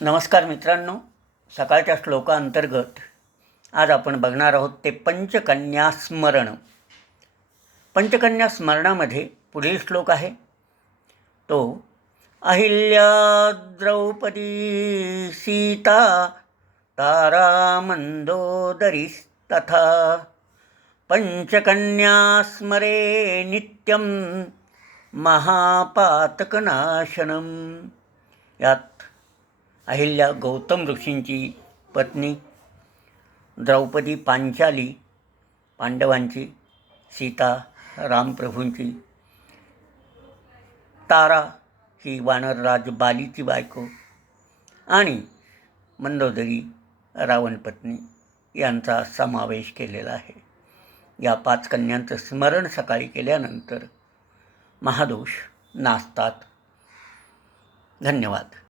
नमस्कार मित्रांनो सकाळच्या श्लोकाअंतर्गत आज आपण बघणार आहोत ते पंचकन्या स्मरण. पंचकन्या स्मरणामध्ये पुढील श्लोक आहे तो अहिल्या द्रौपदी सीता तारा मंदोदरीस्तथा पंचकन्या स्मरे नित्यं महापातकनाशनम। यात अहिल्या गौतम ऋषींची पत्नी द्रौपदी पांचाली पांडवांची सीता रामप्रभूंची. तारा ही वानरराज बालीची बायको आणि मंदोदरी रावणपत्नी यांचा समावेश केलेला आहे. या पाच कन्यांचं स्मरण सकाळी केल्यानंतर महादोष नाचतात धन्यवाद.